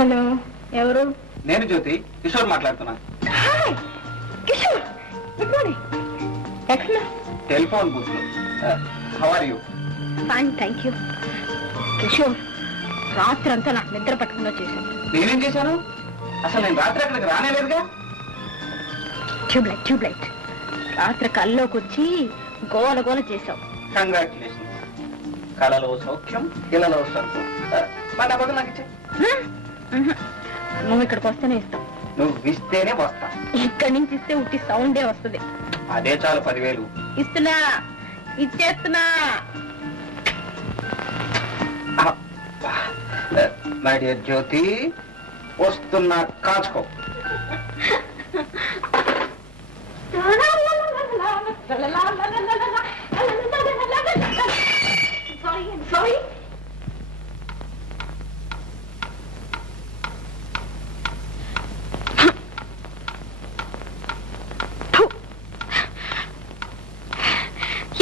Hello, ఎవరు? నేను జ్యోతి, కిషోర్ మాట్లాడుతున్నా. Hi Kishore, good morning. ఎక్కడ? టెలిఫోన్ బూత్ లో. How are you? Fine, thank you. Kishore, రాత్రి అంతా నాకు నిద్ర పట్టకుండా చేశాను. నేనేం చేశాను? అసలు నేను రాత్రి అక్కడికి రానేలేదుగా. ట్యూబ్లైట్ రాత్రి కల్లోకి వచ్చి గోల గోల చేశావు. కంగ్రాచులేషన్స్. కళలో సౌఖ్యం, ఇళ్లలో సౌఖ్యం. మన బదులు నాకు ఇచ్చే. నువ్వు ఇక్కడికి వస్తేనే ఇస్తావు. నువ్వు ఇస్తేనే వస్తా. ఇక్కడి నుంచి ఇస్తే ఉట్టి సౌండే వస్తుంది. అదే చాలు, 10,000 ఇస్తున్నా, ఇచ్చేస్తున్నా. మై డియర్ జ్యోతి, వస్తున్నా, కాచుకో. సారీ.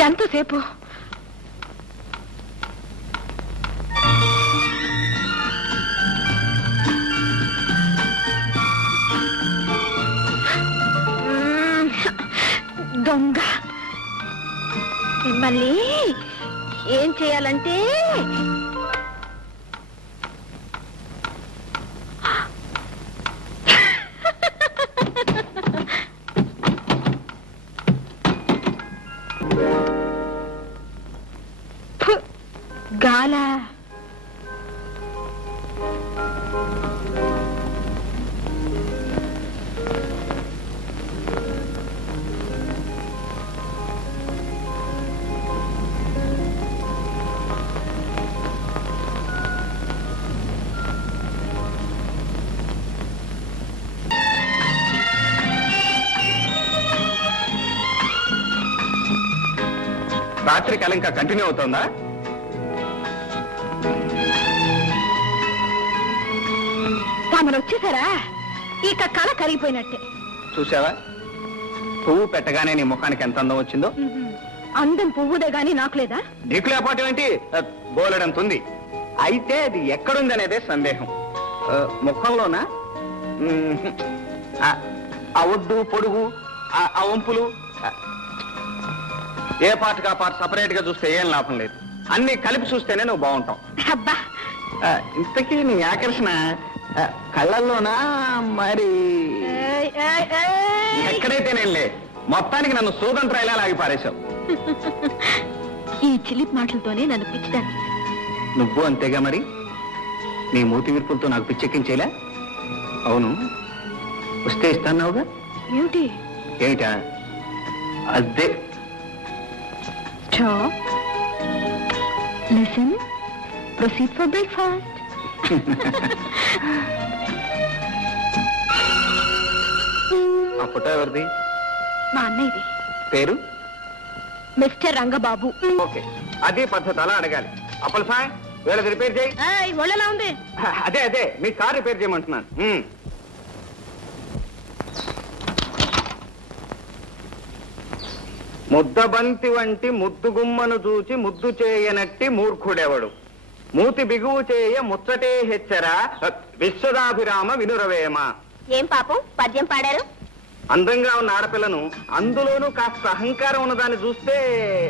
ఎంతసేపు? దొంగ. మిమ్మల్ని ఏం చేయాలంటే గాల. రాత్రి కళ ఇంకా కంటిన్యూ అవుతుందా? తమరు వచ్చేసారా? ఇక కళ కరిగిపోయినట్టే. చూసావా, పువ్వు పెట్టగానే నీ ముఖానికి ఎంత అందం వచ్చిందో. అందం పువ్వుదే గాని నాకు లేదా? నీకు లేపాటు ఏంటి? బోలెడంత ఉంది. అయితే అది ఎక్కడుందనేదే సందేహం. ముఖంలోనా? ఆ ఒడ్డు పొడుగు, ఆ వంపులు, ఏ పార్ట్గా పార్ట్ సపరేట్ గా చూస్తే ఏం లాభం లేదు. అన్ని కలిపి చూస్తేనే నువ్వు బాగుంటావు. అబ్బా, ఇంతకీ నీ ఆకర్షణ కళ్ళల్లోనా మరి ఎక్కడైతేనేలే, మొత్తానికి నన్ను సూదంట్రాయిలా లాగి పారేశావు. ఈ చిలిప్ మాటలతోనే నన్ను పిచ్చిదాన్ని. నువ్వు అంతేగా మరి. నీ మూతి విరుపులతో నాకు పిచ్చెక్కించేలా. అవును, వస్తే ఇస్తాన్నావుగా. ఏమిటి? ఏమిటా? అదే. Listen, proceed for breakfast. ఆ ఫోటో ఎవరిది? మా అన్నయ్యది. పేరు? మిస్టర్ రంగబాబు. ఓకే, అదే పద్ధతి, అలా అడగాలి. అప్పల సాయ్, వీళ్ళది రిపేర్ చేయి. ఒళ్ళలా ఉంది. అదే మీ కార్ రిపేర్ చేయమంటున్నాను. ముద్దబంతి వంటి ముద్దుగుమ్మను చూచి ముద్దు చేయనట్టి మూర్ఖుడెవడు, మూతి బిగువు చేయ ముచ్చటే హెచ్చరా విశ్వదాభిరామ వినురవేమ. ఏం పాపం పద్యం పాడారు? అందంగా ఉన్న ఆడపిల్లను, అందులోనూ కాస్త అహంకారం ఉన్నదాన్ని చూస్తే.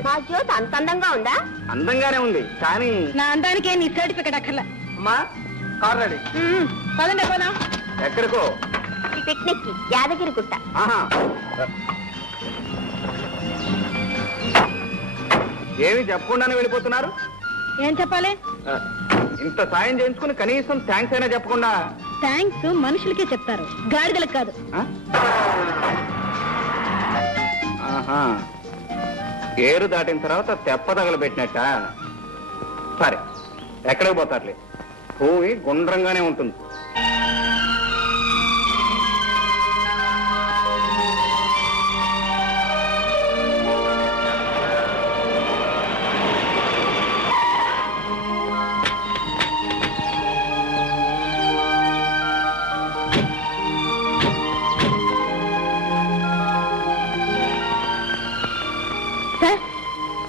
మా జ్యోతి అంత అందంగా ఉందా? అందంగానే ఉంది, కానీ నా అందానికే నీ సర్టిఫికెట్ అక్కర్లా. అమ్మా, కార్ రెడీ. పదండి పోదాం. ఎక్కడికో? పిక్నిక్ కి, యాదగిరి గుట్ట. ఆహా, ఏమి చెప్పకుండానే వెళ్ళిపోతున్నారు? ఏం చెప్పాలి? ఇంత సాయం చేయించుకుని కనీసం థ్యాంక్స్ అయినా చెప్పకుండా. థ్యాంక్స్ మనుషులకే చెప్తారు, గాడిదలకు కాదు. ఆహా, ఏరు దాటిన తర్వాత తెప్ప తగలబెట్టినట్ట. సరే, ఎక్కడికి పోతారులే, భూమి గుండ్రంగానే ఉంటుంది.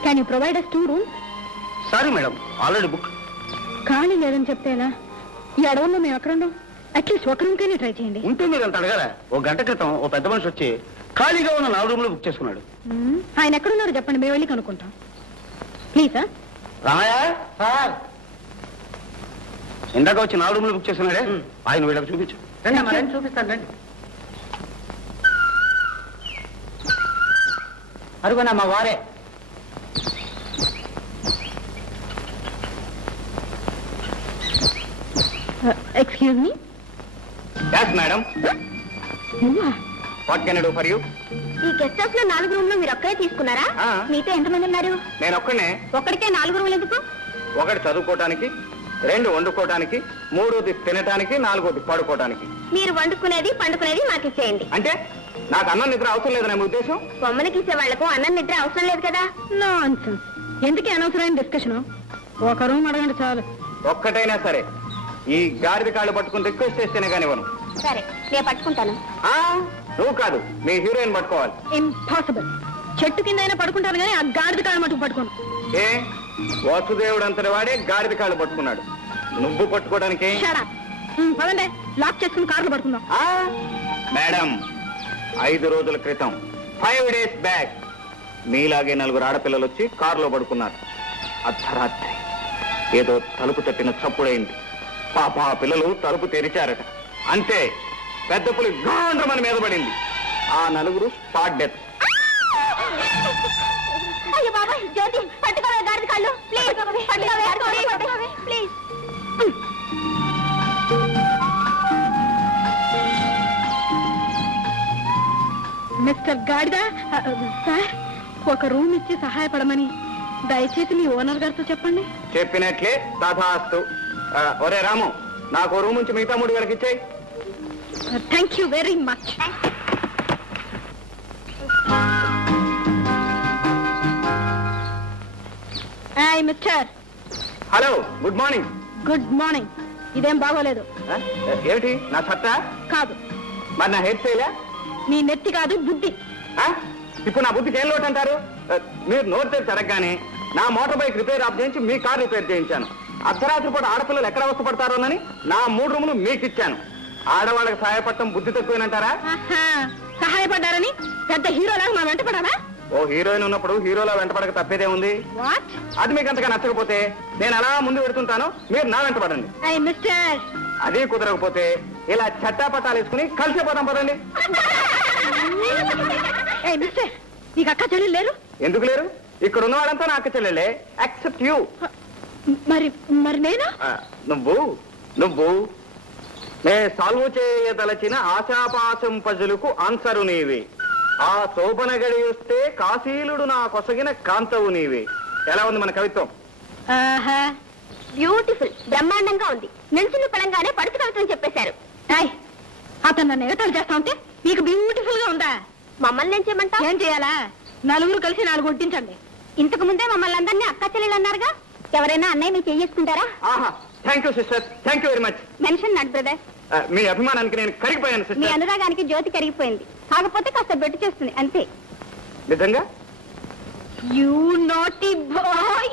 Can you provide us 2 rooms? Sorry madam, already book. ఖాళీ లేదని చెప్తే ఎలా? ఈ అడవుల్లో మేము ఎక్కడుండం? అట్లీస్ట్ ఒక రూమ్కైనా ట్రై చేయండి. ఉంటే మీరు అంత అడగారా? ఓ గంట క్రితం ఓ పెద్ద మనిషి వచ్చి ఖాళీగా ఉన్న 4 రూములు బుక్ చేసుకున్నాడు. ఆయన ఎక్కడున్నారో చెప్పండి, మేము వెళ్ళి కనుక్కుంటాం. ప్లీజా. రామయ్య సార్, ఇందాక వచ్చి 4 రూములు బుక్ చేసుకున్నాడే, ఆయన వీళ్ళకి చూపించు. రండి చూపిస్తాను రండి. అరుగునా మా వారే. Excuse me. Yes madam, what can I do for you? ఈ గెస్ట్ హౌస్ లో 4 రూమ్లు మీరు ఒక్కరే తీసుకున్నారా? ఆ. మీతో ఎంతమంది ఉన్నారు? నేను ఒక్కనే. ఒక్కడికే 4 రూములు ఎందుకు? 1 చదువుకోవటానికి, 2 వండుకోవటానికి, 3 తినటానికి, 4 పడుకోవటానికి. మీరు వండుకునేది పండుకునేది మాకు ఇచ్చేయండి. అంటే నాకు అన్నం నిద్ర అవసరం లేదని మీ ఉద్దేశం? బొమ్మలకి ఇచ్చే వాళ్లకు అన్నం నిద్ర అవసరం లేదు కదా. నాన్సెన్స్. ఎందుకే అనవసరమైన డిస్కషన్? ఒక రూమ్ అడగండి చాలు. ఒక్కటైనా సరే ఈ గాడిద కాళ్ళు పట్టుకుని రిక్వెస్ట్ చేస్తేనే కానివ్వను. సరే, నేను పట్టుకుంటాను. నువ్వు కాదు, మీ హీరోయిన్ పట్టుకోవాలి. ఇంపాసిబుల్. చెట్టు కింద అయినా పడుకుంటాను కానీ ఆ గాడిద కాళ్ళు మటుకు పట్టుకోను. ఏ వసుదేవుడు అంతటి వాడే గాడిద కాళ్ళు పట్టుకున్నాడు, నువ్వు పట్టుకోవడానికి? పదండి, లాక్ చేసుకుని కార్లు పడుకుందాం. మేడం, 5 రోజుల క్రితం 5 days బ్యాక్ మీలాగే 4 ఆడపిల్లలు వచ్చి కారులో పడుకున్నారు. అర్ధరాత్రి ఏదో తలుపు తట్టిన చప్పుడైంది. పాప ఆ పిల్లలు తలుపు తెరిచారట. అంతే, పెద్ద పులి గాండ్రమని మీద పడింది. ఆ 4 స్పాట్ డెత్. అయ్యో బాబా, జ్యోతి పట్టుకోవే గాడిద కాళ్ళు ప్లీజ్. పట్టుకోవే ప్లీజ్. మిస్టర్ గాడిద సార్, ఒక రూమ్ ఇచ్చి సహాయపడమని దయచేసి మీ ఓనర్ గారితో చెప్పండి. చెప్పినట్లే తథాస్తు. ఒరే రాము, నాకు రూమ్ నుంచి మిగతా 3 గడికి ఇచ్చేయి. Thank you very much. Hi mister. Hello, good morning. Good morning. ఇదేం బాగోలేదు. ఏమిటి నా సత్తా? కాదు. మరి నా హెయిర్ స్టైలా? నీ నెత్తి కాదు, బుద్ధి. ఇప్పుడు నా బుద్ధికి ఏం లోటు అంటారు? మీరు నోట్ తెరిచి అడగగానే నా మోటార్ బైక్ రిపేర్ ఆఫ్ చేయించి మీ కార్ రిపేర్ చేయించాను. అర్ధరాత్రి పూట ఆడపిల్లలు ఎక్కడ అవస్థపడతారోనని నా 3 రూములు మీకు ఇచ్చాను. ఆడవాళ్ళకి సహాయపడటం బుద్ధి తక్కువేనంటారా? సహాయపడ్డారని పెద్ద హీరోలాగా మా వెంట పడాలా? ఓ హీరోయిన్ ఉన్నప్పుడు హీరోలా వెంటపడక తప్పేదే ఉంది. అది మీకు అంతగా నచ్చకపోతే నేను అలా ముందు పెడుతుంటాను, మీరు నా వెంట పడండి. మిస్టర్, అదే కుదరకపోతే ఇలా చట్టాపట్టాలు వేసుకుని కలిసిపోతాం పదండి. మిస్టర్, నీకు అక్క చెల్లెలు లేరు? ఎందుకు లేరు? ఇక్కడ ఉన్న వాళ్ళంతా నా అక్క చెల్లెలే, యాక్సెప్ట్ యూ. మరి మరి నేను? నువ్వు నే సాల్వ్ చేయదలచిన ఆశాపాశం పజులకు ఆన్సరు నీవే. ఆ శోభన గడి వస్తే కాశీలుడు నా కొసగిన కాంతవు నీవే. ఎలా ఉంది మన కవిత్వం? బ్యూటిఫుల్, బ్రహ్మాండంగా ఉంది. నిలిచిన పడంగానే పడుచు కవిత్వం చెప్పేశారు. అతను నన్ను ఎగతాలు చేస్తా ఉంటే మీకు బ్యూటిఫుల్ గా ఉందా? మమ్మల్ని ఏం చేయమంటా? ఏం చేయాలా? 4 కలిసి 4 కొట్టించండి. ఇంతకు ముందే మమ్మల్ని అందరినీ అక్క చెల్లెలు అన్నారుగా. ఎవరైనా అన్నయ్య మీరు చేసుకుంటారా? Thank you sister, thank you very much. Mention not brother. మీ అభిమానానికి నేను కరిగిపోయాను సిస్టర్. మీ అనురాగానికి జ్యోతి కరిగిపోయింది. కాకపోతే కాస్త బెట్టు చేస్తుంది అంతే. నిజంగా? You naughty boy.